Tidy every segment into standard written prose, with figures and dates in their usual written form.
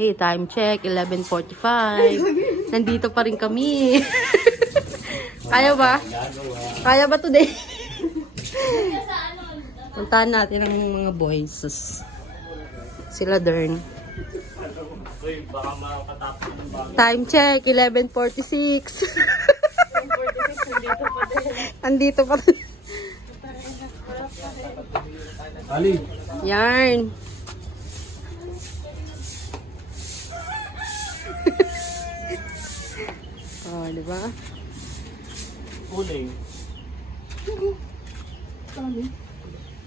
Okay, time check, 11:45. Nandito pa rin kami. Kaya ba? Kaya ba today? Puntahan natin ang mga boys. Sila Dern. Time check, 11:46. Andito pa rin. Ali. Yarn. Oh, di ba? Uling. Kali.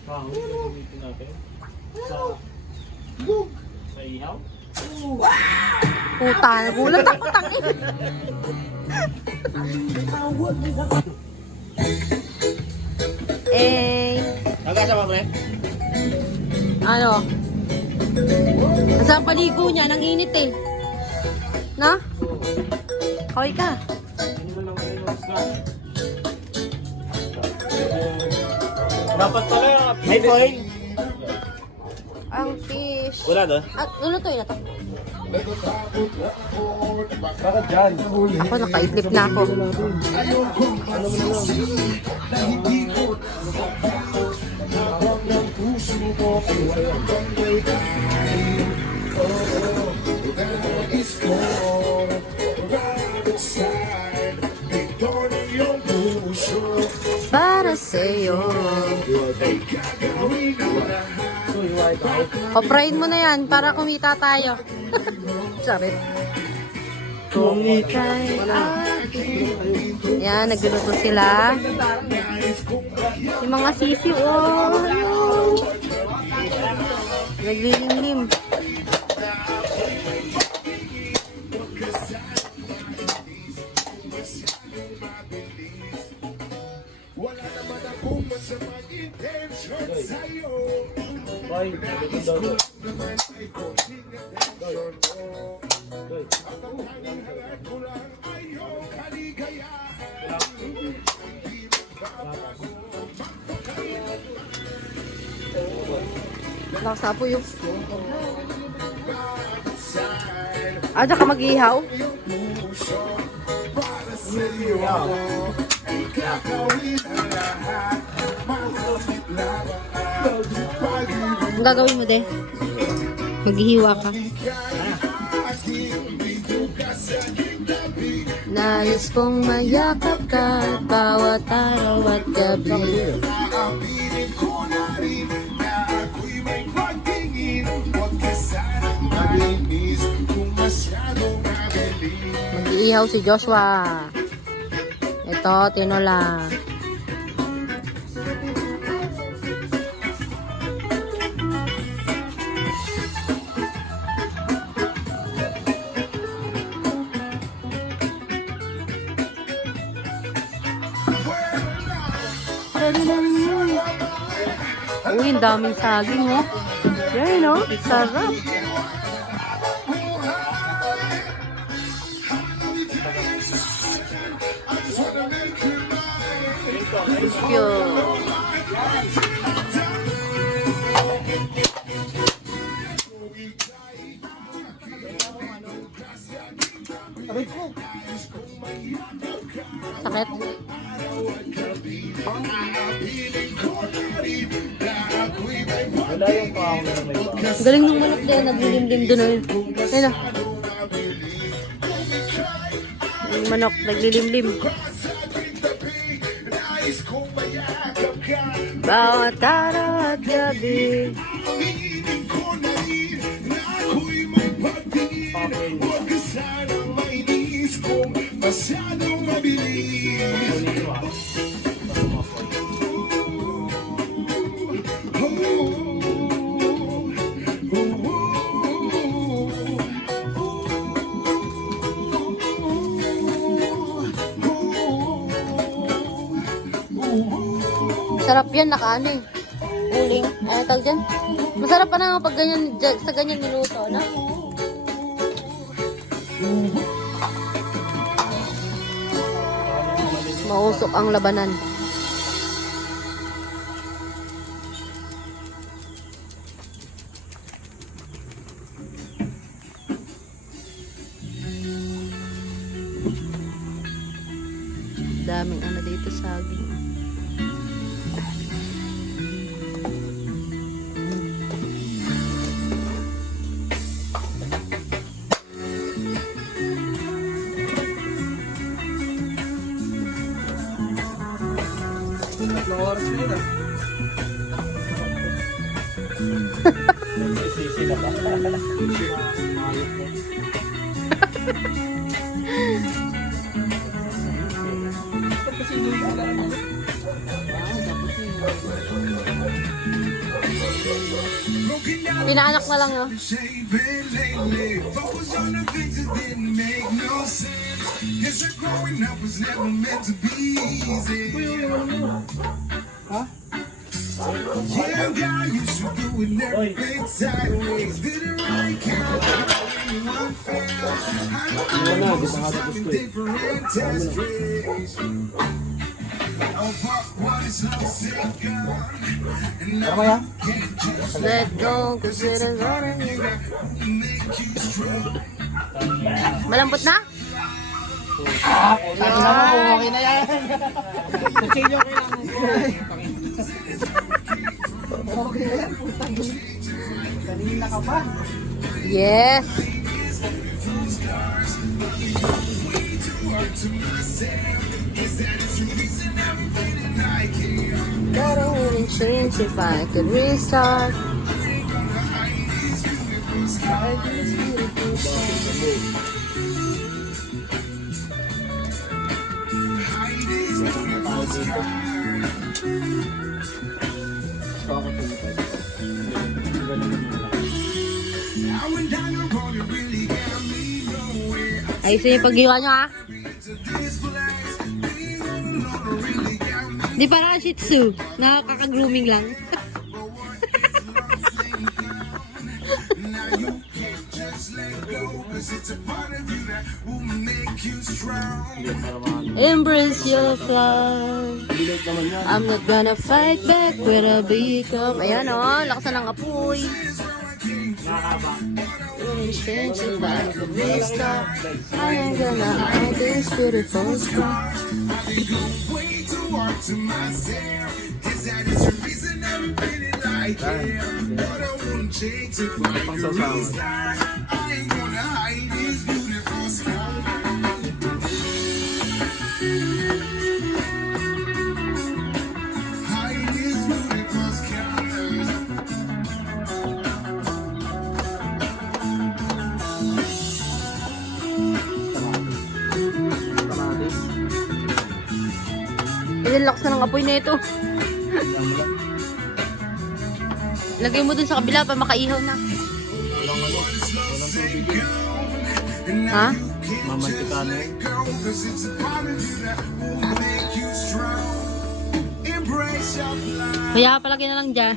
Kahon na gamitin natin. Sa ihaw? Puta, nagulat ako tangin. Nagasa ba, pre? Ano? Nasa paligo niya, nang init eh. Na? Hoy ka. Hindi mo naman yung isda. Dapat pala yung hey boy. Ang fish. Wala na? At lulutuin na to. Bakit dyan? Ako, nakaitlip na ako. Para sa'yo. Paprayin mo na yan para kumita tayo. Sorry. Kumitay yan, nagluluto sila. Yung mga sisiw, oh. Naglilimlim. Wala naman akong masamang intention sa'yo. Boy, nagiging daw doon. Naman ay konting atensyon mo. At ang tanging hangat ko lang ay iyong kaligayahan. Hindi magbabago, Lakas na po yung... Ah, dyan ka mag-ihaw? iyong puso. Para sa'yo, ikakawin ang lahat. Makamit lamang ang pag-ibig. Ang gagawin mo, de? Maghihiwa ka. Nais kong mayakap ka bawat araw at gabi. Aaminin ko na rin na ako'y may pagtingin. Huwag ka sanang malinis kung masyadong mabilis. Mag-iihaw si Joshua. Ito, tinola. Uy, ang daming saging, oh. Yan, no? Sarap. Cute. Sakit? Wala yung kahon na may bahon. Galing ng manok din, naglilimlim doon. Ayun na. Yung manok, naglilimlim. Bawat araw at gabi. Aminin ko na rin na ako'y may pagtingin. Huwag ka sanang mainis kung masyadong mabilis. Sarap yan, nakaano eh. Uling. Ano tawag dyan? Masarap pa na pag ganyan, sa ganyan niluto, no? Mausok ang labanan. daming ano dito saging. Tatlong oras na yun ah. Nagsisisi na ba? Pinaanak na lang yun. Shaving lately, focus on the things that didn't make no sense. Guess that growing up was never meant to be easy. Yeah, God used to do it everything sideways. Didn't really care about anyone felt. I know it was something different test race. Oh, but what is love said gone? And now I can't just Let go, cause it is running. make you strong. Malambot na? Sabi naman kung okay na yan. Continue okay lang. Okay na yan. Kanina ka pa. Yes. That I wouldn't change if I could restart. I went down the road, it really got me nowhere. Ayusin yung paghiwa nyo ha. To this place, being all alone really got me. Di para ka Shih Tzu. Nakaka-grooming lang. Now you can't just let go, 'cause it's a part of you that will make you strong. Embrace your flaws. I'm not gonna fight back with a big cup. Ayan o, lakasan ng apoy. Wouldn't change if I could restart. I ain't gonna hide this beautiful scar. I go way too hard to myself. Guess that is the reason I'm feeling like hell. But I won't change if I could restart. I ain't gonna hide this beautiful scar. Hide this beautiful scar. Ilalakas na ng apoy na ito. Lagay mo dun sa kabila pa makaihaw na. Ha? Mamantika na yun. Go, 'cause it's a part of you that will make you strong. Embrace your life. Kaya palagi na lang dyan.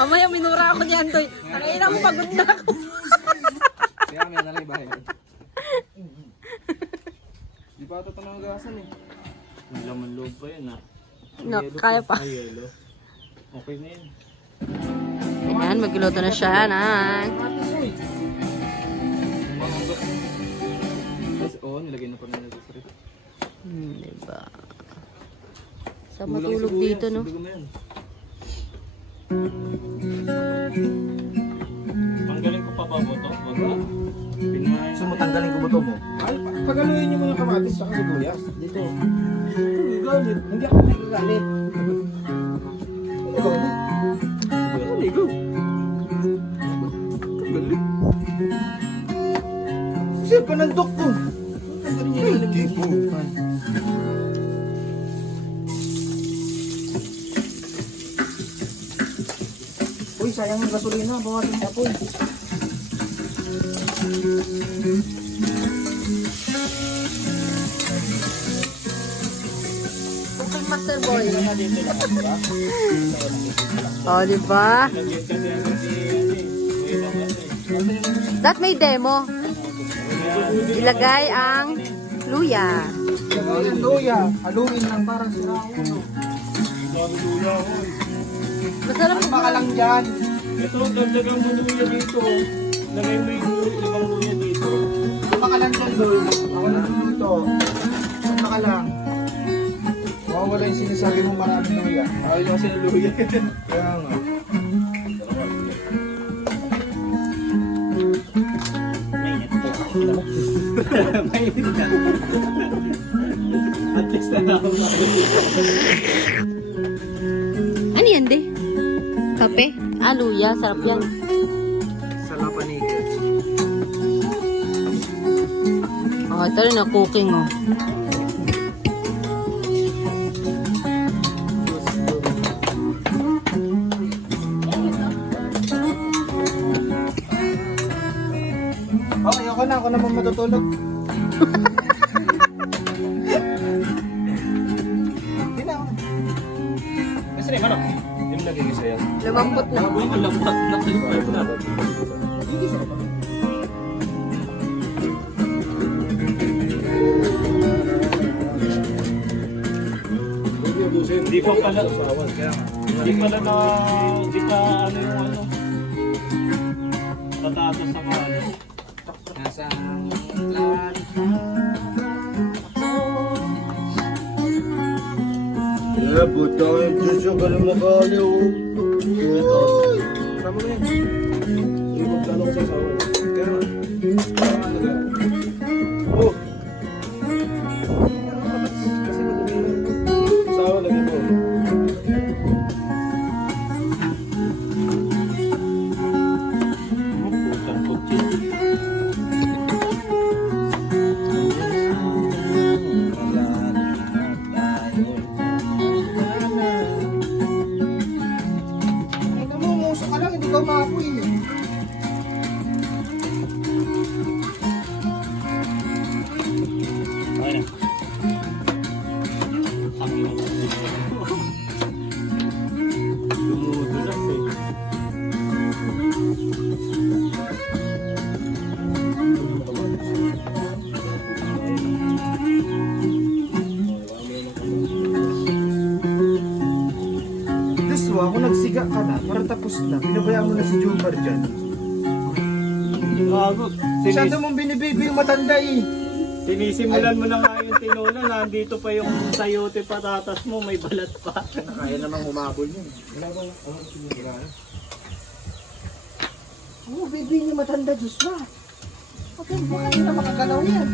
Mamaya minura ako niyan, Toy. Ang mo, pagod na ako. Kaya may nalay bayad. Di pa ito tanong gasan eh. May laman loob pa yun ah. No, kaya pa. Ay, yelo. Okay na yun. Ayan, magluto na siya ng... Oo, nilagay na pa nila sa ref. Diba? Sa matulog dito, no? Tanggalin ko pa ba ito? Wag ba? So, matanggalin ko ba ito mo? Pagaluin niyo mga kamatis sa sibuyas. Dito. Galit. Hindi ako nagagalit. Galit. Galit. Galit. Sir, panandok ko. Hindi po. Uy, sayang yung gasolina. Bawasin niya po. Cooking Master Boy. Oh, diba? That may demo. Ilagay ang luya. Yung luya, haluin lang parang sira ulo. Masarap Ano ka lang dyan? Ito, dagdagan mo luya dito. Lagay mo yung ibang luya dito. Ano ka lang dyan, Lord? Ako lang dito. Ano ka lang? sabi mo maraming luya. Ayaw lang sila luya. Kaya nga. Mainit ka. At least na ako. Ano yan, de? Kape? Ah, luya. Sarap yan. Sa Lapanigil. Oh, ito rin na cooking, oh. Okay, ako na. Ako naman matutulog. Hindi na ako. Kasi rin, ano? Hindi mo nagigisa yan. Lumambot na. Malambot na. Kalipad na. Hindi pa pala. Hindi pala na... Hindi ka ano yung ano. Tatatas sa kalas. Nasa lawan. Yeah, buta ko yung juice yung galing makali. Ito. Tama mo yan. Hindi magkano ko sa sawan. Kaya nga. Oh! Kasi madumi na. Sawa lagi mo. Putang kutsi. Ako nagsiga ka na, para tapos na. Pinabayaan mo na si Jumar dyan. Gago. Masyado mong binibaby yung matanda eh. Sinisimulan mo na nga yung tinola, nandito pa yung sayote patatas mo, may balat pa. Kaya namang humabol yun. Wala ba? Oo, baby niya matanda, Diyos na. Okay, baka hindi na makagalaw yan.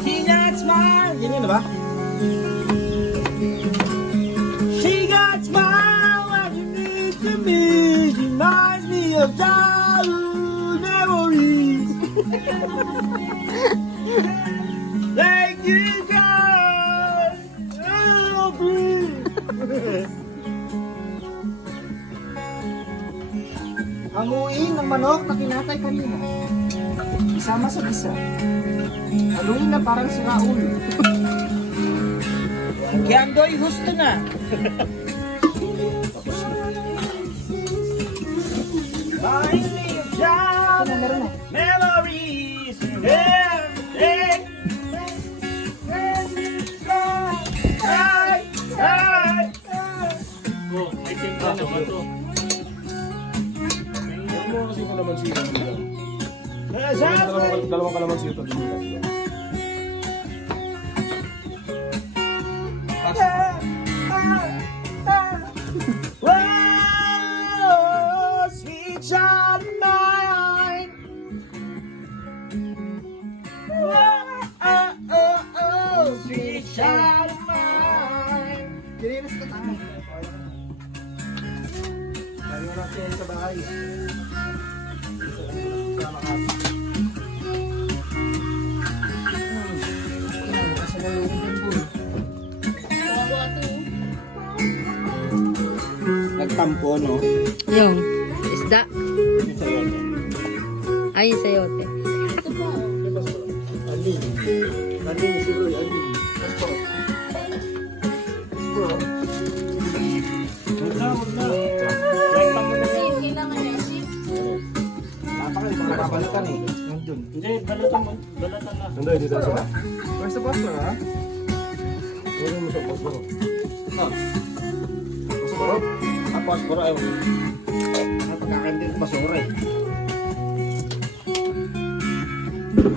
She got smile. Ganyan na ba? She got smile when you need to me. She reminds me of childhood memories. Thank you, God. Oh, breathe. Hanguin ng manok na kinatay kanina. Isama sa isa. Haluin na parang si Raul. Kiandoy, gusto na. Mind me of childhood memories and everything. Oh, may tingka na ba to? Ano kasi kalamansi ito dito? Dalawang kalamansi ito dito. Whoa, sweet child of mine. Oh, sweet child of mine. Kinilas ka tayo. Tayo na kayo sa bahay. Sa Makati. Kasi nalungin din po. Nagtampo, no? Yung isda. Yung sayo. Ay, yung sayote. Alin. Alin si Roy, alin. Bro. Bro. Huwag na. Rekta mo na yan. Napakain, mga babalatan eh. Nandun. Hindi, balatan na. Nandun, dito sila. Where's the pastor, ha? Wala mo sa pastor. Pastor? Ah, pastor, ayaw. Napagkakandil basura eh. Roy.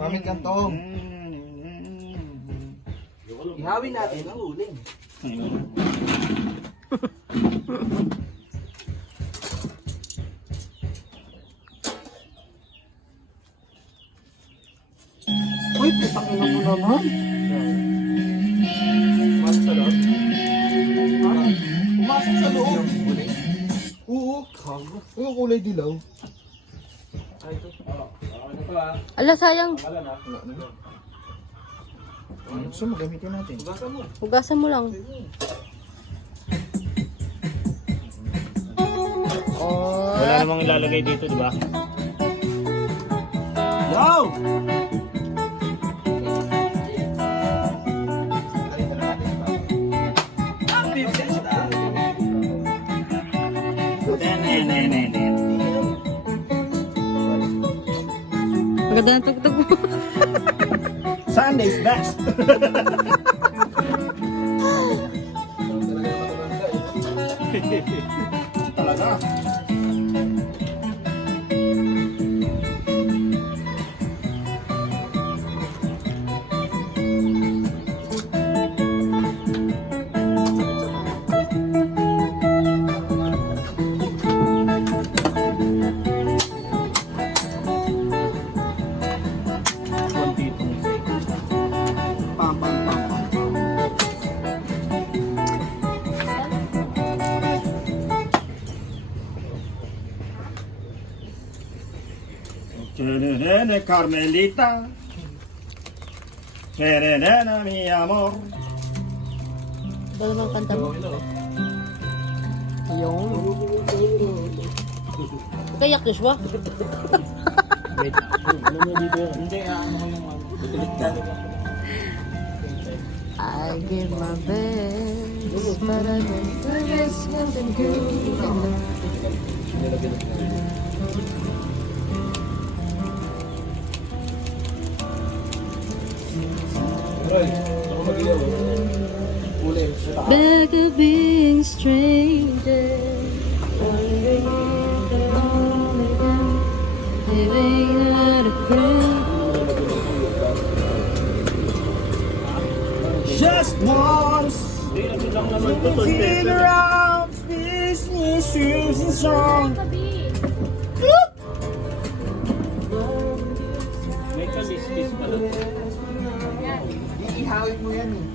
Maming kantong. Ihawin natin ang uling. Uy, putang ina mo naman. Pumasok sa loob? Ha? Pumasok sa loob? Oo. Kago. Uy, yung kulay dilaw. Ay, ito. Ano pa? Ala, sayang. Gusto mo, gamitin natin. Hugasan mo. Hugasan mo lang. Oh. Wala namang ilalagay dito, di ba? Wow! Maganda ng tugtog mo. Sunday's best. Talaga. Pam, pam, pam, pam, pam. Carmelita. Mi amor. Dalo ng kanta mo. Ayun. Kayak, Joshua. Wait. Ano mo dito yan? Hindi, ano mo yung I give my best, but I don't think it's something good enough. Roy, ako mag-ilaw. Kulay, sa taas. Back of being strangers, wondering if the only them living out of pain. Just once, Hindi lang naman ito. figure out this issues and song. May kaliskis pala. Iihawin mo yan eh.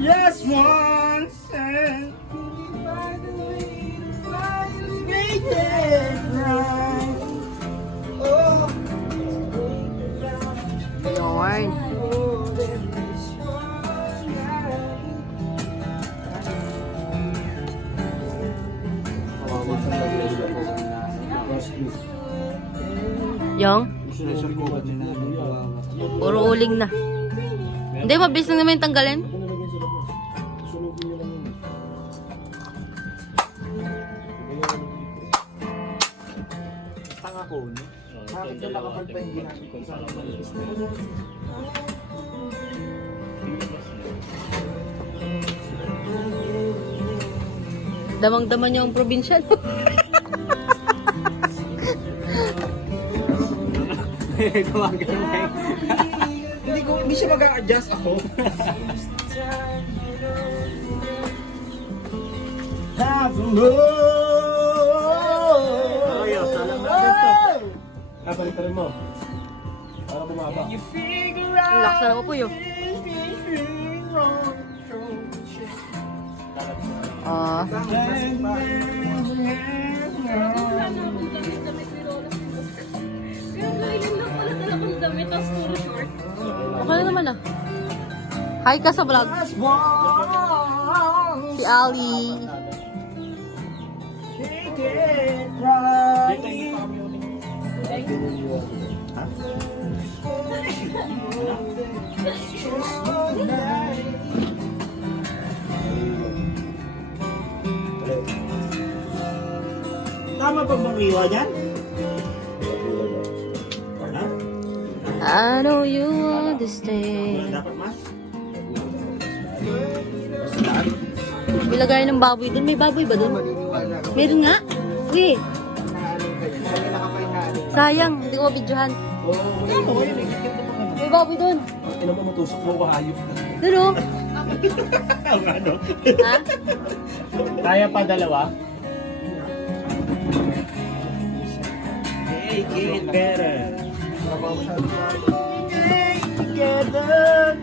Just once and Ayun. Yung? Puro uling na. Hindi, mabilis lang naman yung tanggalin. Tanga ko, no? Bakit yung nakapagpa yung ginamit ko sa manifest na yun? Damang-daman yung provincial. Hindi siya mag-a-adjust ako. Have love. Ayaw, salang natin to. Kapalik ka rin mo. Para bumaba. Lakas na ako po yun. Ah. Okay naman ah. Hi ka sa vlog. Si Ali. Tama pa bang iwa dyan? Ha? I know you Wala understand. dapat mas? Bilagay ng baboy dun. May baboy ba dun? Meron nga. Uy, sayang. Hindi ko mabidyohan. May baboy dun. Ino ba matusok mo ko hayop? Dun oh. Ang ano? Ha? Kaya pa dalawa? Make it better. Make it together.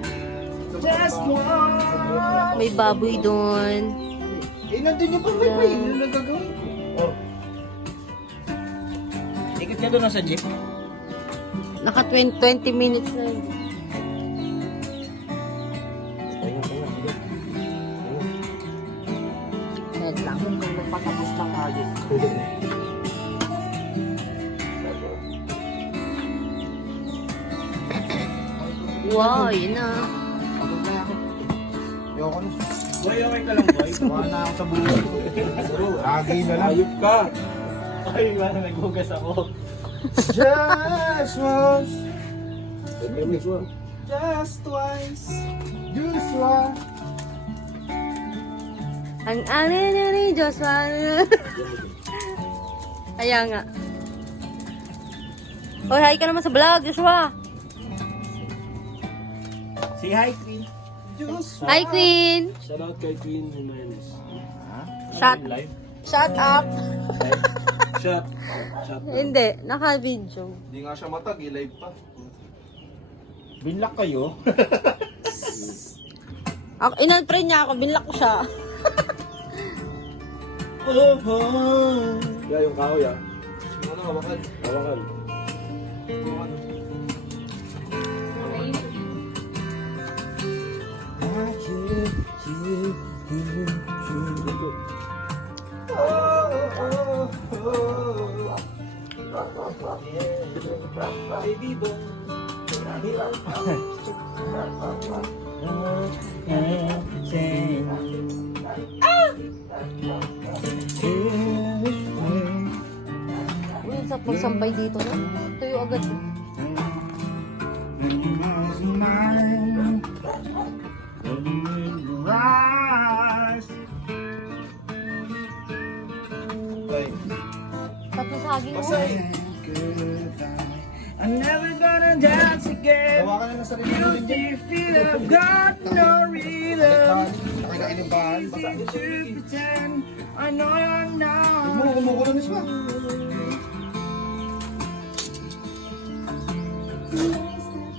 Just one. May baboy dun. Eh, nandun yung pamay-pay. Ano nang gagawin? Oh. Ikot ka doon sa jeep. Naka 20 minutes na yun. Head lang. Nagpatapos ng hayop. Wow, yun na. Pagod na ako. Ayoko na. Boy, okay ka lang, boy. Wala na ako sa buhay. Bro, lagi na lang. Hayop ka. Ay, parang naghugas ako. Just once. Just twice. Just one. Ang ano na ni Joshua. Kaya nga. Oh, hi ka naman sa vlog, Joshua. Say hi, Queen. Just Hi, Queen. Shout out kay Queen Jimenez. Live? Shut up. Shot. Shot. Hindi, naka-video. Hindi nga siya matag, i-live pa. Binlock kayo? Ako, in-unfriend niya ako, binlock ko siya. Yeah, yung kahoy ah. Ano, hawakan. Hawakan. Baby boy. Uy, sa pagsampay dito na. Tuyo agad. Ay. Tapos saging mo. Masay. I'm never gonna dance again. Hawakan na ng sarili mo rin dyan. You feel I've got no rhythm. Nakikain yung bahan. Basta. Easy to pretend I know you're Huwag mo, not. kumukulo na siya.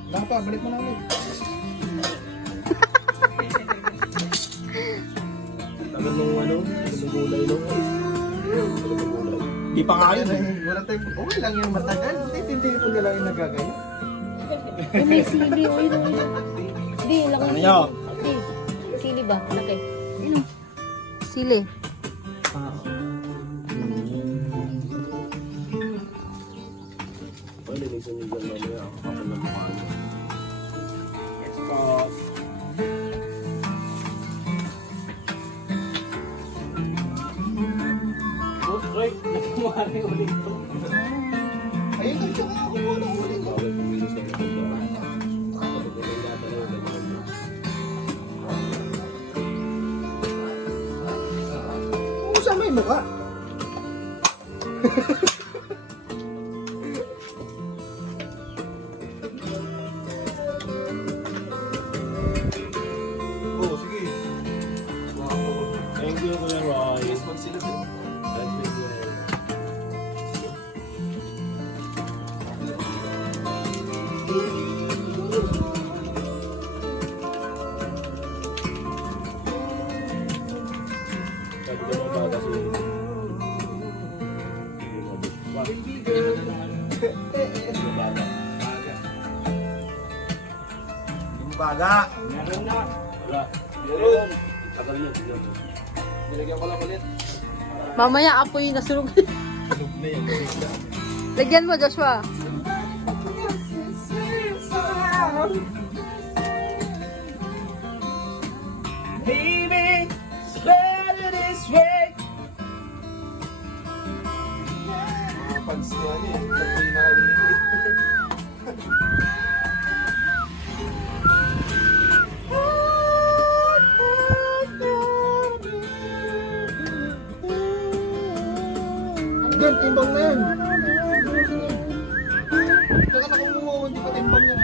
Lapa, balik mo na ulit. Tagal nung ano, tagal nung gulay nung. Di pa kayo. Wala tayong, okay lang yung matagal. Tintintin ko nila yung nagagaya. Uy, may sili. Uy, hindi, lang. Ano nyo? Sili ba? Laki. Sili. Ay, linisan niyo dyan mamaya. Ako kapal ng mukha niyo. Yes po. Oh, Roy, nagkumari ulit to. Ayun, ay, tsaka ako muna ulit. Bawal pumilis na ako ba? Kapag may lata na yung ganyan mo. Oo, sama yung mukha. Oo, sige. Thank you, Kuya Roy. Yes, magsilip eh. Baga. Meron na. Wala. Meron. Tagal niya. Nilagyan ko lang ulit. Mamaya apoy nasunog. Tulog na yan. Lagyan mo, Joshua. Baby, it's better this way. fans ko ano eh. Ito yung nakalimutin. Yan, timbang na yan. Saka nakumuha, hindi pa timbang yan.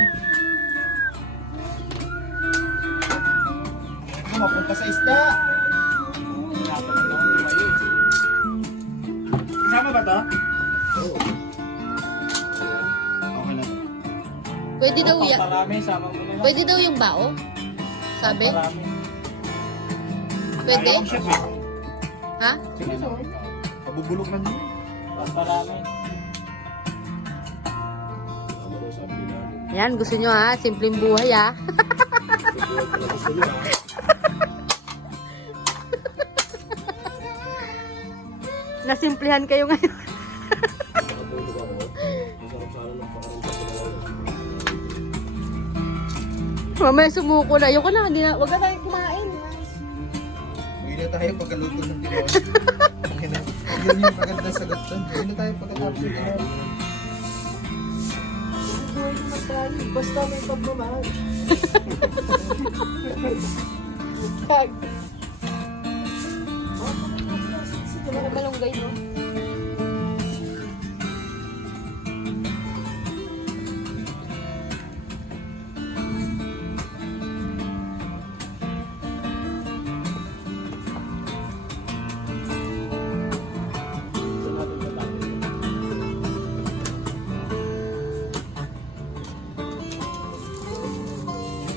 Ako mapunta sa isda. Kasama ba to? Oo. Okay na. Pwede daw ya. Parami, sama mo na lang. Pwede daw yung bao? Sabi? Parami. Pwede? Ayaw, chef, eh. Ha? Sige, so. Kabubulok lang din. Parami. Yan, gusto nyo ha? Simpleng buhay ha? Nasimplihan kayo ngayon. Mamaya sumuko na. Ayoko na, wag na tayo kumain. Uwi na tayo pagkaluto ng tinola. Yun yung maganda sagot doon. Uwi na tayo pagkatapos ng tinola. Buhay naman tayo. Basta may pagmamahal. Pag. Sige, malunggay no?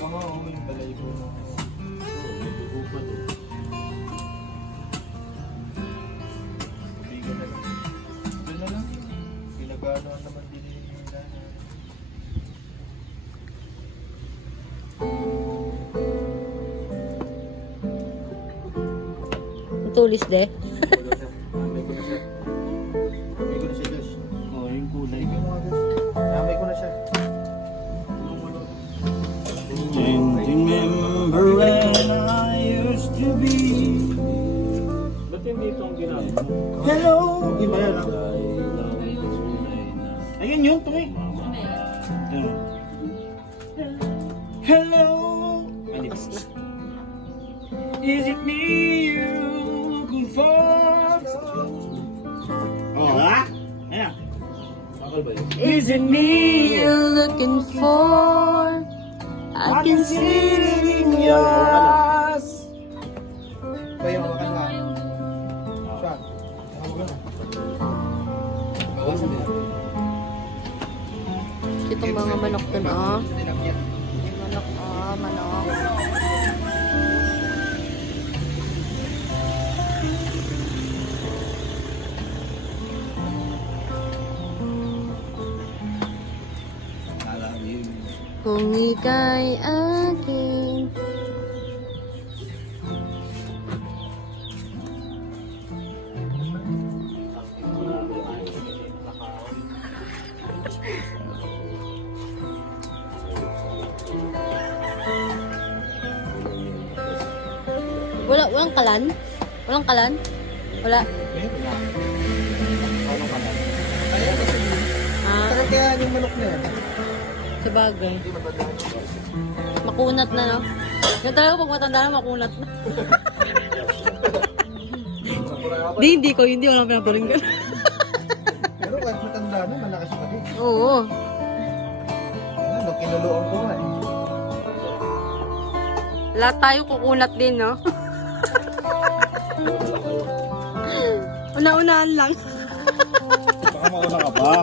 Mga yung balay ko. Bigan na lang. Doon na lang. Pinaganoan naman din yung nanay. Tulis de. Amay ko na siya. Amay ko na siya, Josh. Oh, yung kulay. Amay ko na siya. Amay ko na siya. Remember when I used to be. Ba't hindi ito ang ginagawa? Hello! Iba yan, ah. Ayun yun, tuloy. Hello! Is it me you're looking for? Oh, ha? Ayan. Bakal ba yun? Is it me you're looking for? I can see it in your eyes. Kaya yung makan ha. Siya. Tama ka na. Bawasan din. Itong mga manok dun, oh. Tinapyan. Manok, oh, manok. Kung ika'y akin. Walang kalan? Walang kalan? Wala. Kaya kasi Ah, Sarap kaya yung manok na yan. sabagay. Makunat na, no? Yan talaga pag matanda na, makunat na. Hindi ko, hindi walang pinaparinggan. Pero kahit matanda na, malakas pa din. Oo. Ano, kinuluan ko nga eh. Lahat tayo kukunat din, no? Una-unahan lang. Baka mauna ka pa.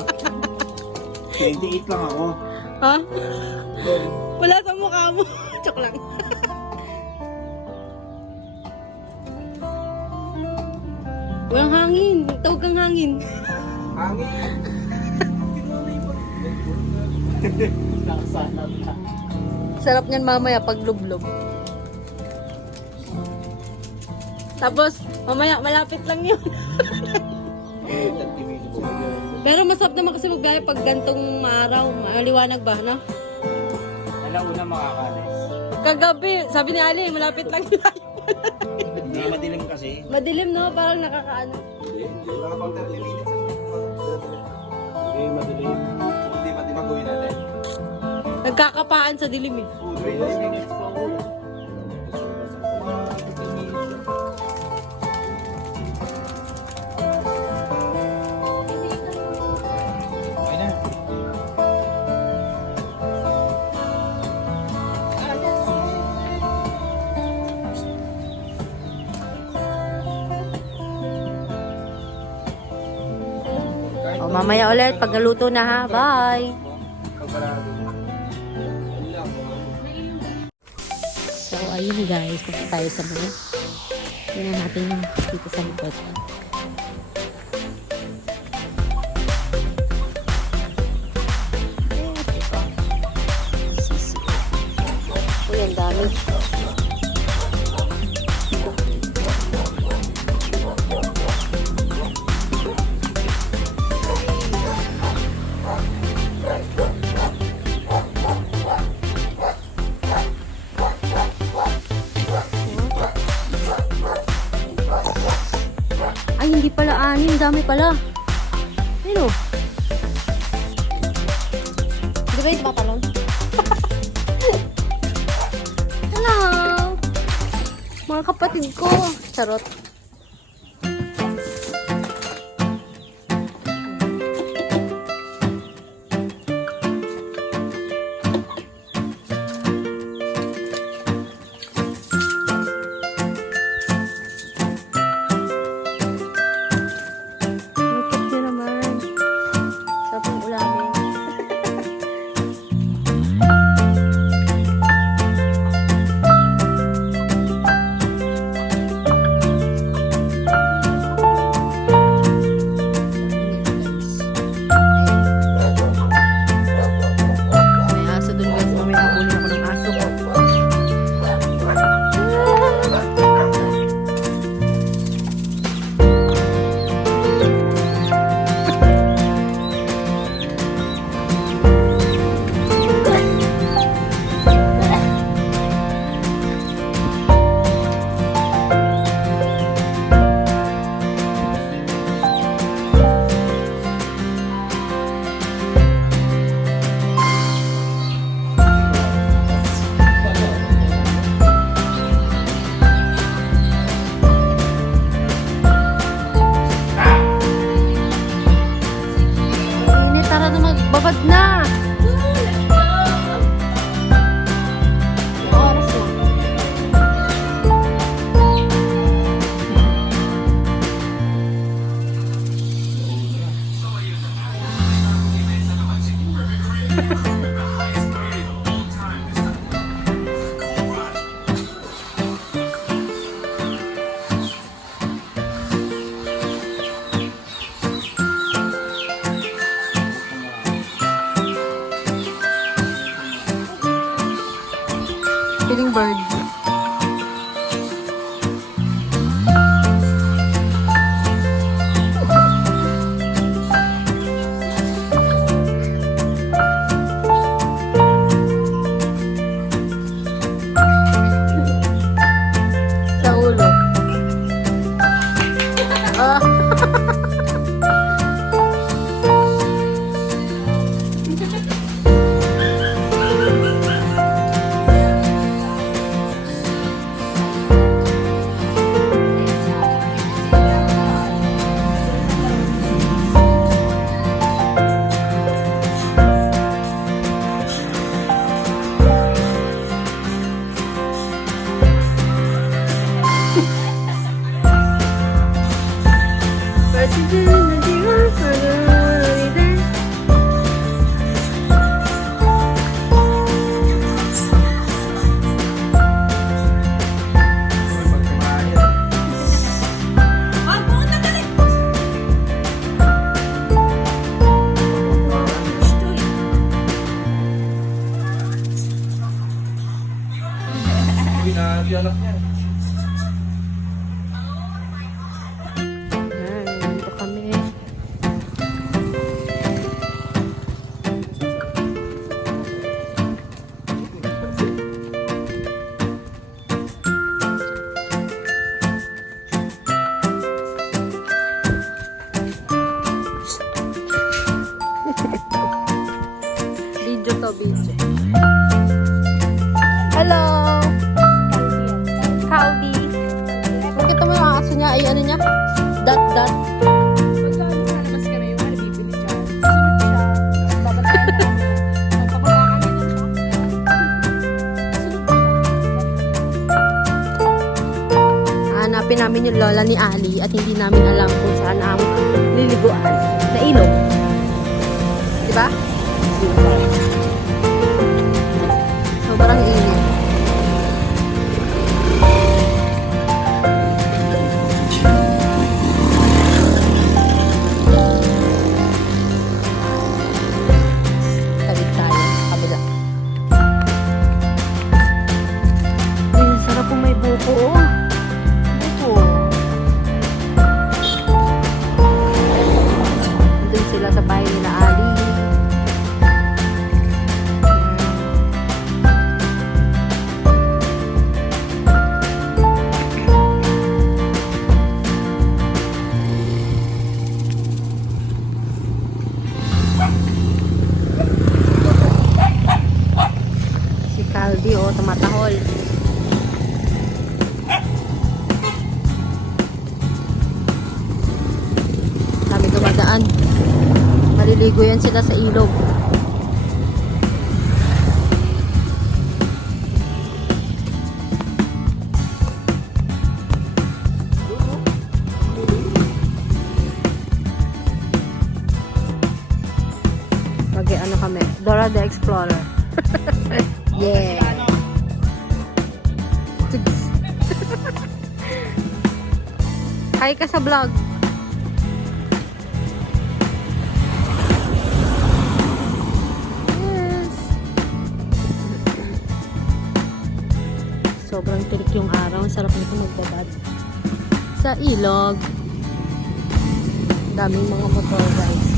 28 lang ako. Ha? Wala sa mukha mo. Joke lang. Walang hangin. Tawag kang hangin. Hangin. Nakasanap na. Sarap niyan mamaya pag lublob. Tapos, mamaya malapit lang yun. Pero masarap naman kasi magbiyaya pag gantong araw. Maliwanag ba, no? Alauna makakalis. Kagabi, sabi ni Ali, malapit lang yun. Hindi madilim kasi. Madilim, no? Parang nakakaano. Wala pang 30 minutes. nakapaan sa dilim eh. 3 minutes pa ako. Mga 15 minutes lang. Okay na. O, mamaya ulit pag naluto na ha. Bye! Pagparado. So, ayun guys. Punta tayo sa mga. Tingnan natin yung dito sa likod. Sisi. Uy, ang dami. Ay, hindi pala anim. Dami pala. Ayun o. Di ba yung tumatalon? Hello! Mga kapatid ko. Charot. Makeup nyo naman. Sabong ulamin. May aso dun guys. Mamaya nahuli ako ng aso ko. Init, tara na magbabad na. Oras na. Feeling bird. Sa ulo. Ah. Uy, na-anak niya. Ayan, dito kami. Video to, video. yung lola ni Ali at hindi namin alam kung saan ang liliguan na ilog. Diba? Sobrang init. Tabit tayo sa kabila. Ay, sarap po may buko. Buko. Doon sila sa bahay nila Ali. Si Caldi, oh, tumatahol. Kami dumadaan. Maliligo yan sila sa ilog. Ano kami? Dora the Explorer. Yeah. Tigs. Hi ka sa vlog. Yes. Sobrang tirik yung araw. Sarap nito magbabad sa ilog. Daming mga motor, guys.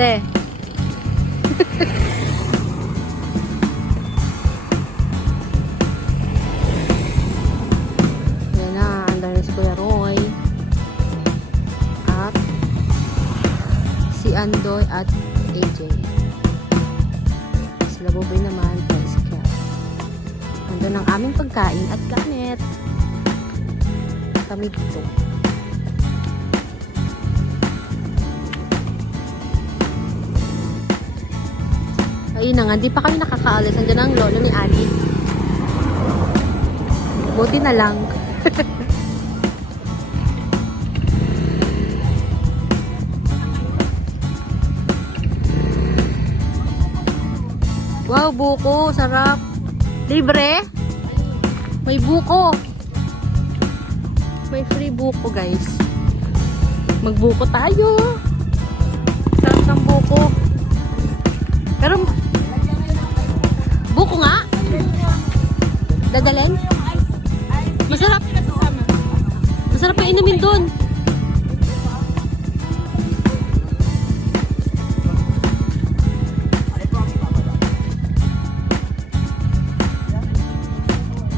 De. Yan na, andar na si Kuya Roy. At si Andoy at AJ. Sila Boboy naman, tricycle. Andun ang aming pagkain at gamit. Kami dito. Ayun na nga, di pa kami nakakaalis. Andiyan ang lolo ni Ali. Buti na lang. Wow, buko. Sarap. Libre? May buko. May free buko, guys. Magbuko tayo. Sarap ng buko. Pero buko nga. Dadalhin? Masarap. Masarap yung inumin doon.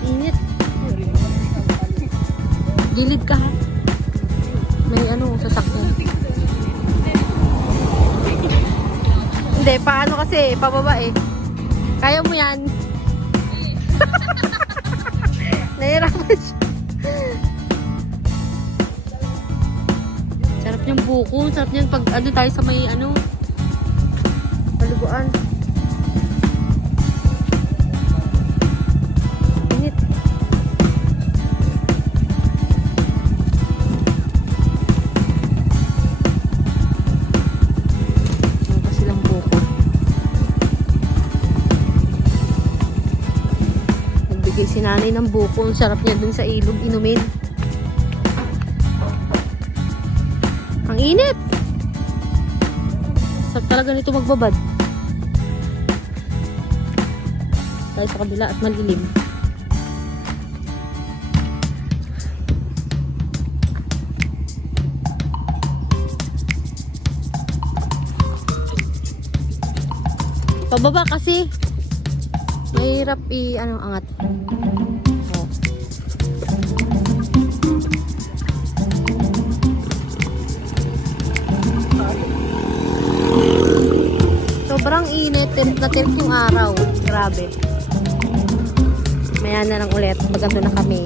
Init. Gilid ka ha. May ano, sasakyan. Hindi, paano kasi? Pababa eh. Kaya mo yan. Nahirapan siya. Sarap niyang buko. Sarap niyang pag ano tayo sa may ano. Paliguan. Init. Ano pa silang buko? Nagbigay si nanay ng buko. Ang sarap niya dun sa ilog inumin. Ang init. Sarap talaga nito magbabad. Tayo sa kabila at malilim. Pababa kasi. Mahirap ano, angat. Oh. Sobrang init. Tirik na tirik yung araw. Grabe. Maya na lang ulit. Maganda na kami.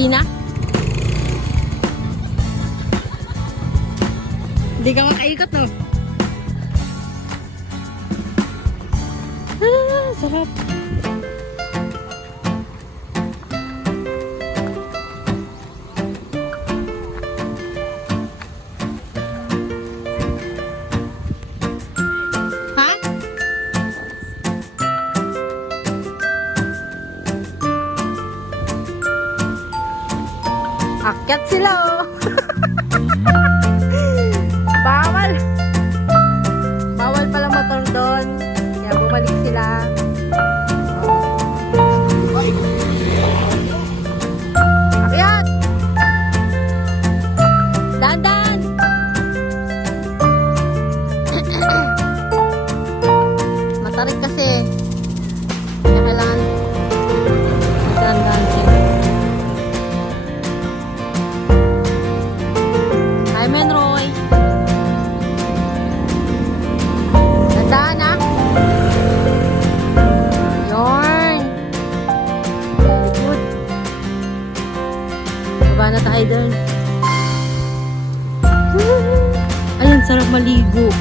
Di na? Hindi ka makaikot, no? Ah, sarap. Ha? Akyat sila, oh. Bawal. Bawal pala motor doon. Kaya bumalik sila. Akyat! Dandan! Matarik kasi. Kaya kailangan dandan siya. Hi, Menroy. Tandaan na. Yorn. Good. Baba na tayo doon. Ayun, sarap maligo.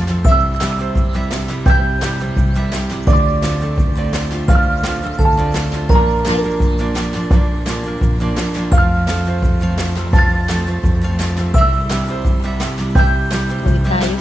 Uwi tayo.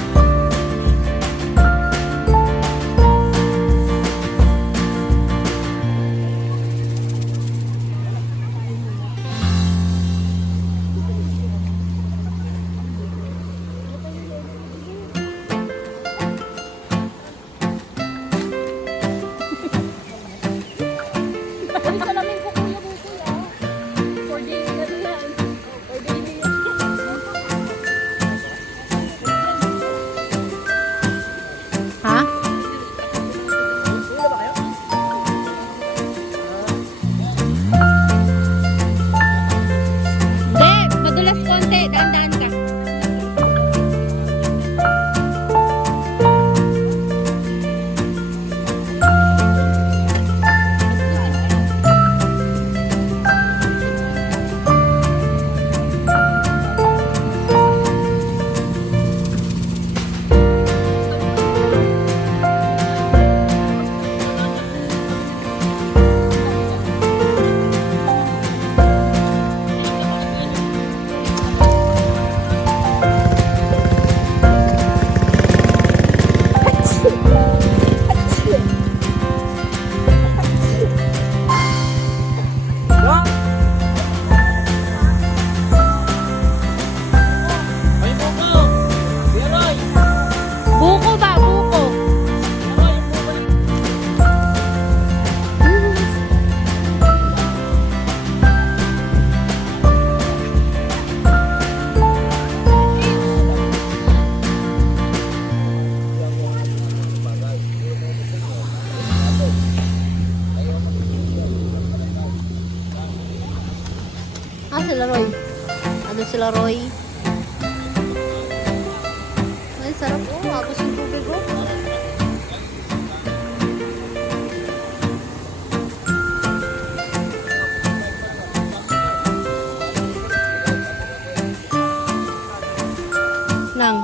Ha? Hindi, madulas konti. Daan-daan ka. Buko ba? Buko. Ah, sila Roy. Ano sila Roy? Ay, sarap. Oh, agos yung tubig, oh. Nang.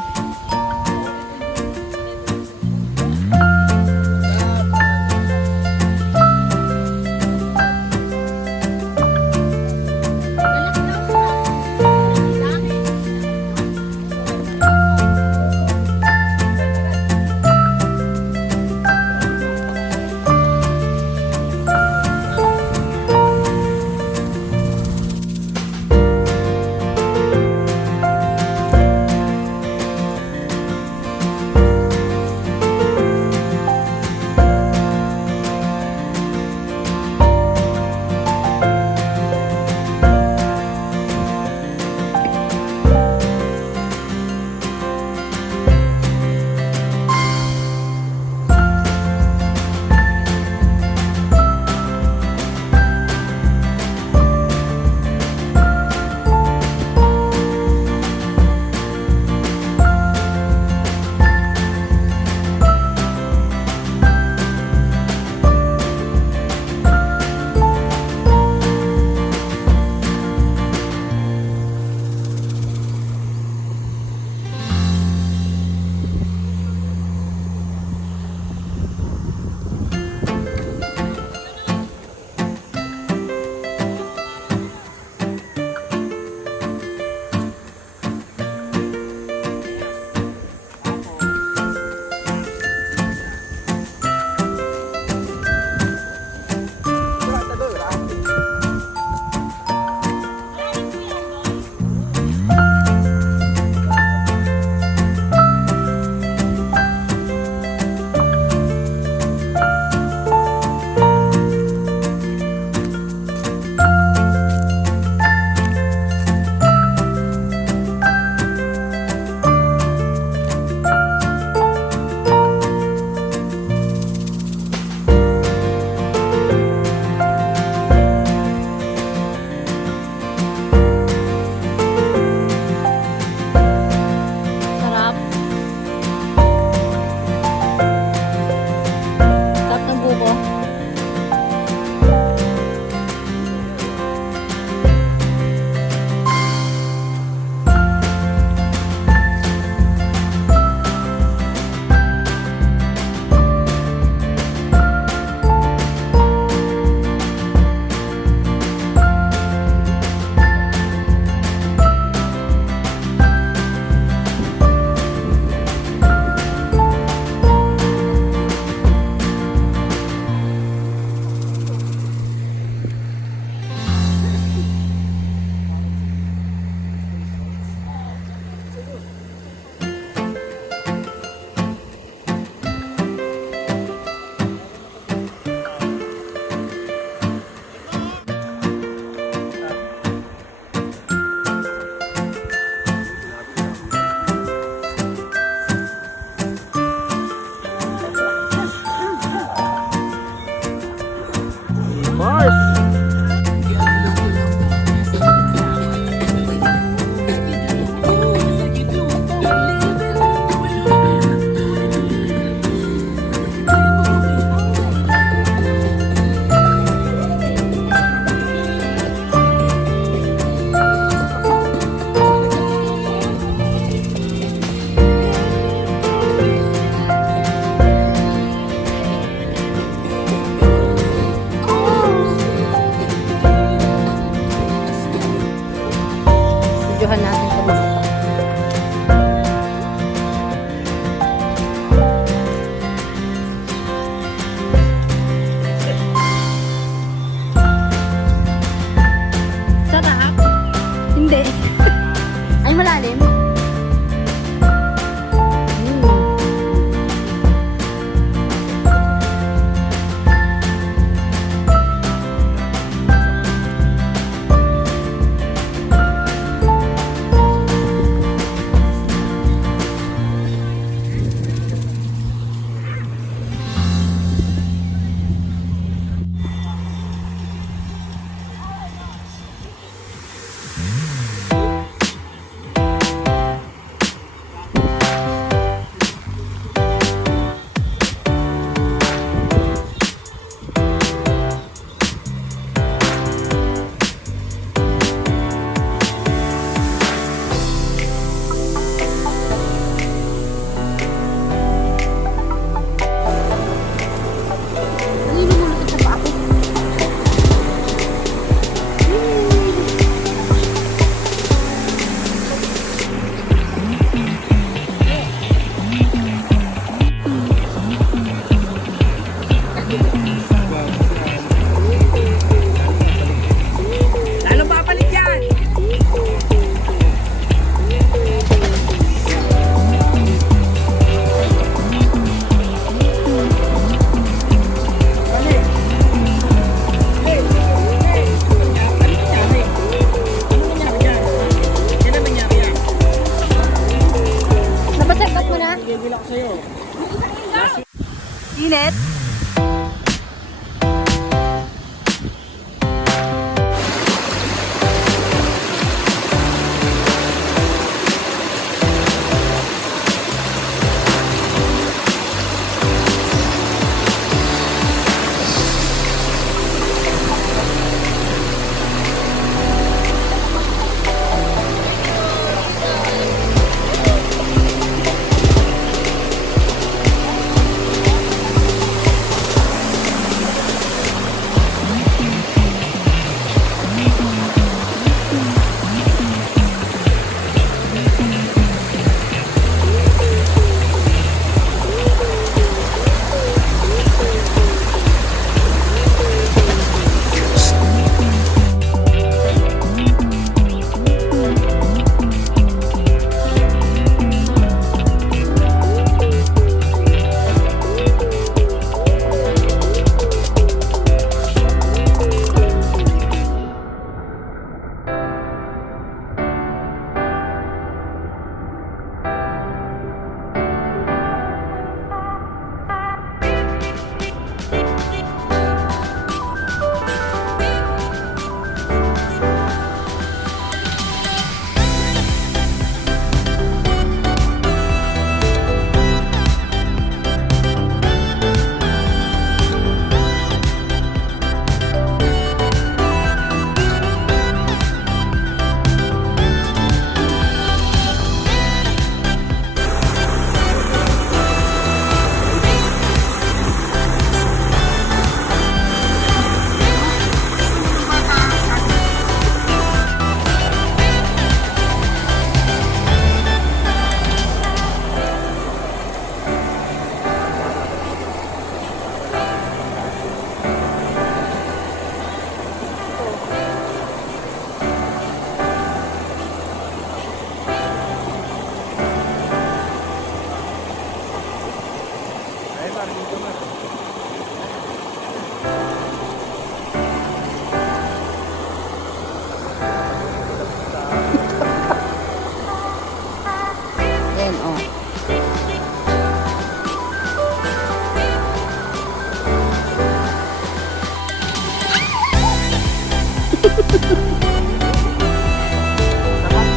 Tapat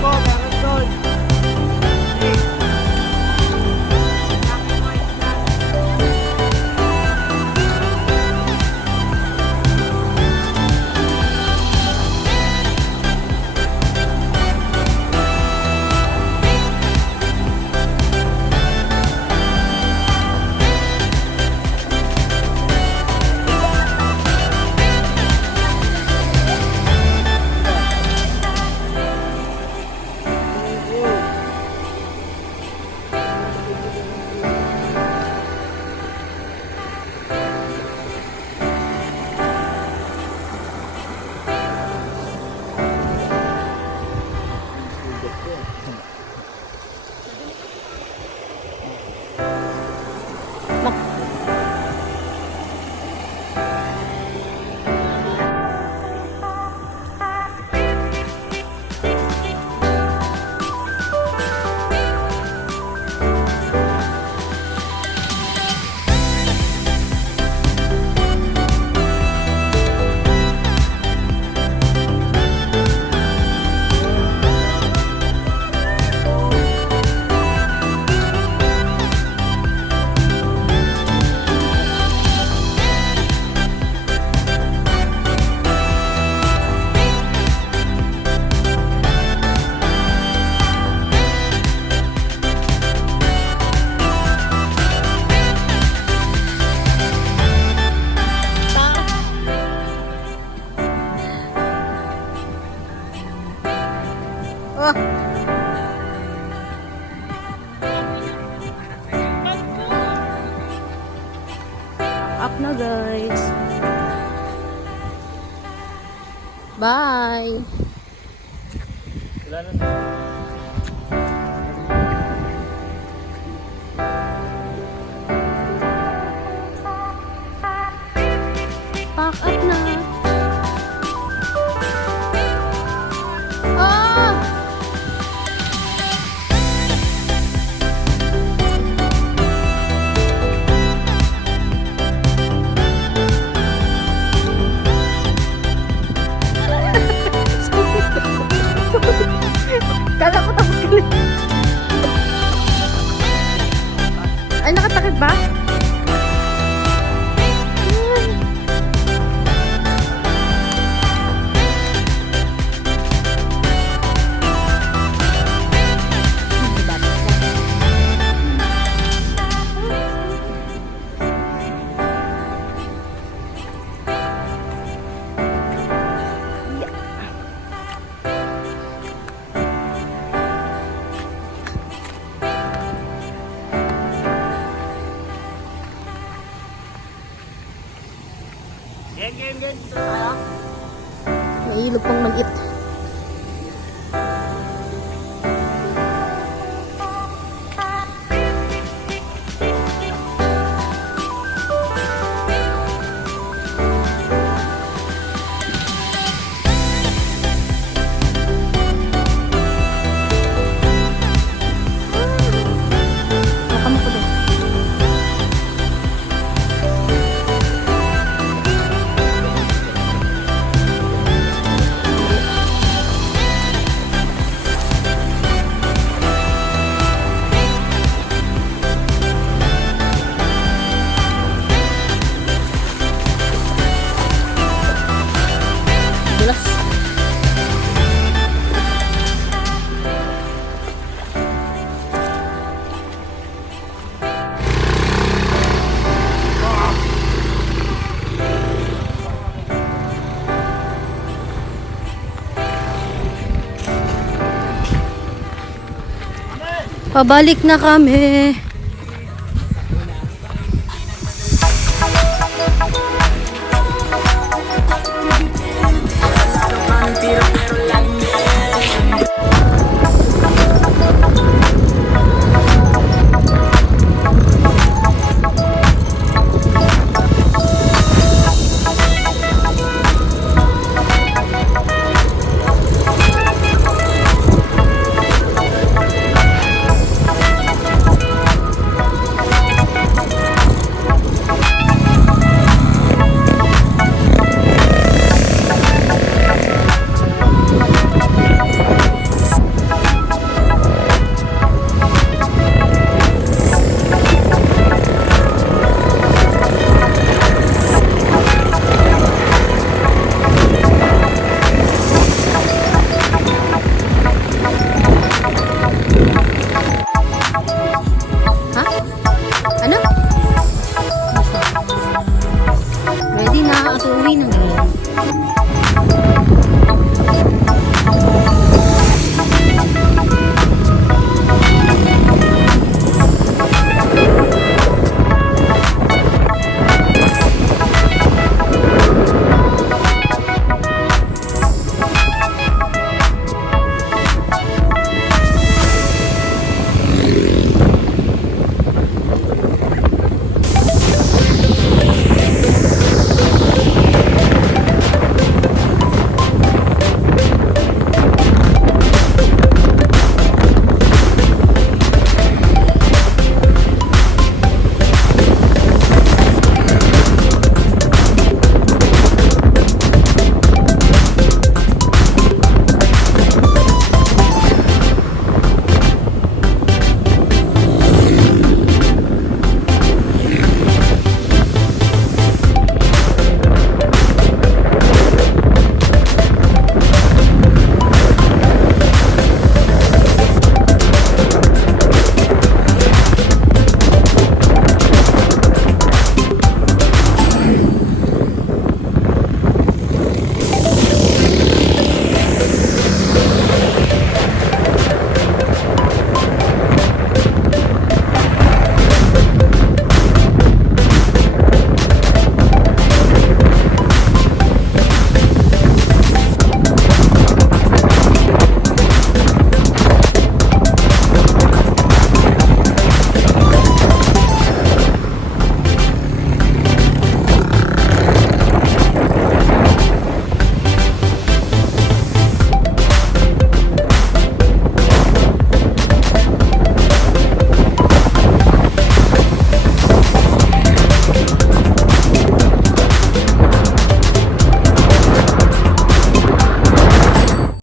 ko, meron doon. Oh. Up na guys. Bye. Wala na. Pack up na. Oh! Kala ko tapos ka na. Ay, nakatakip ba? Game. Dito tayo. Mailog pang mag-it. Baka mo ko din. Dulas. Pabalik na kami.